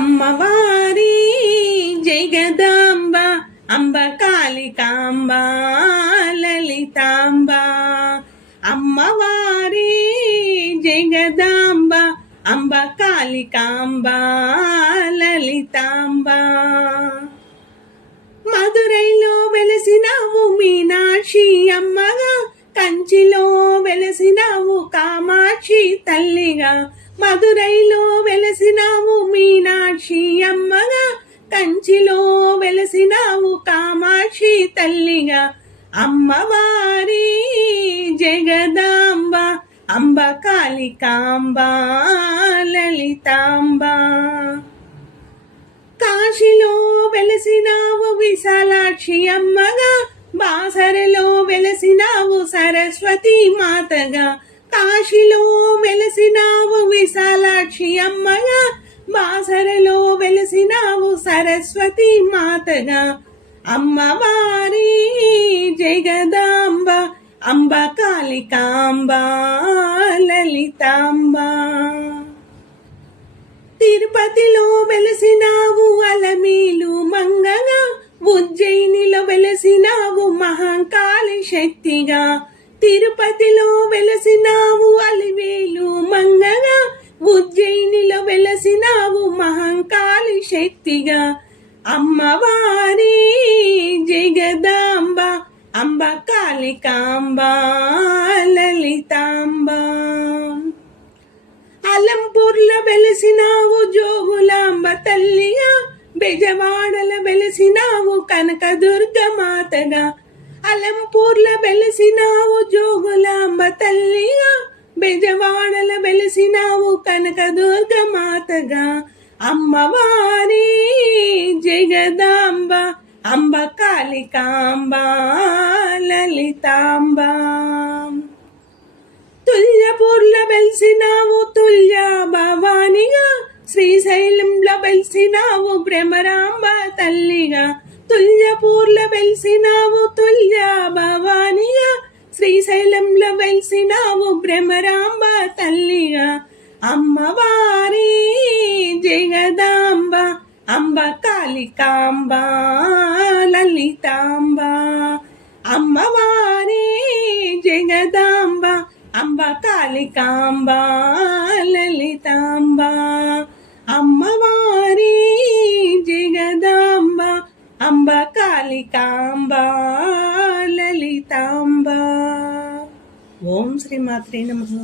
అమ్మవారి జగదాంబ అంబ కాళికాంబ లలితాంబ అమ్మవారి జగదాంబ అంబ కాళికాంబ లలితాంబ మధురైలో వెలసినావు మీనాక్షి అమ్మగా కంచిలో వెలసినావు కామాక్షి తల్లిగా మధురైలో వెలసినావు మీనాక్షి అమ్మగా కంచిలో వెలసినావు కామాక్షి తల్లిగా అమ్మవారి జగదాంబ అంబ కాళికాంబ లలితాంబ కాశీలో వెలసినావు విశాలాక్షి అమ్మగా బాసరలో వెలసినావు సరస్వతి మాతగా కాశీలో వెలసినావు విశాలాక్షి అమ్మగా బాసరలో వెలసినావు సరస్వతి మాతగా అమ్మవారి జగదాంబ అంబ కాళికాంబ లలితాంబ తిరుపతిలో వెలసినావు అలమేలు మంగగా ఉజ్జయినిలో వెలసినావు మహంకాళి శక్తిగా తిరుపతిలో వెలసినావు అలివేలు మంగగా ఉజ్జయినిలో వెలసినావు మహంకాళి శక్తిగా అమ్మవారి జగదాంబ అంబ కాళికాంబ లలితాంబ అలంపూర్లో వెలసినావు జోగులాంబ తల్లిగా బెజవాడల వెలసినావు కనకదుర్గ మాతగా అలంపూర్లో వెలసినావు జోగులాంబ తల్లిగా బెజవాడల వెలసినావు కనకదుర్గ మాతగా అమ్మవారి జగదాంబ అంబ కాళికాంబ లలితాంబ తుల్యపూర్లో వెలిసినావు తుల్య భవానిగా శ్రీశైలంలో వెలిసినావు భ్రమరాంబ తల్లిగా తుల్యపూర్లో వెలిసినావు తుల్య భవానిగా శ్రీశైలంలో వెలిసినావు భ్రమరాంబ తల్లిగా అమ్మవారి జగదాంబ అంబ కాళికాంబ లలితాంబ అమ్మవారి జగదాంబ అంబ కాళికాంబ లలితాంబ అమ్మవారి జగదాంబ అంబ కాళికాంబ లలితాంబ. ఓం శ్రీ మాత్రే నమః.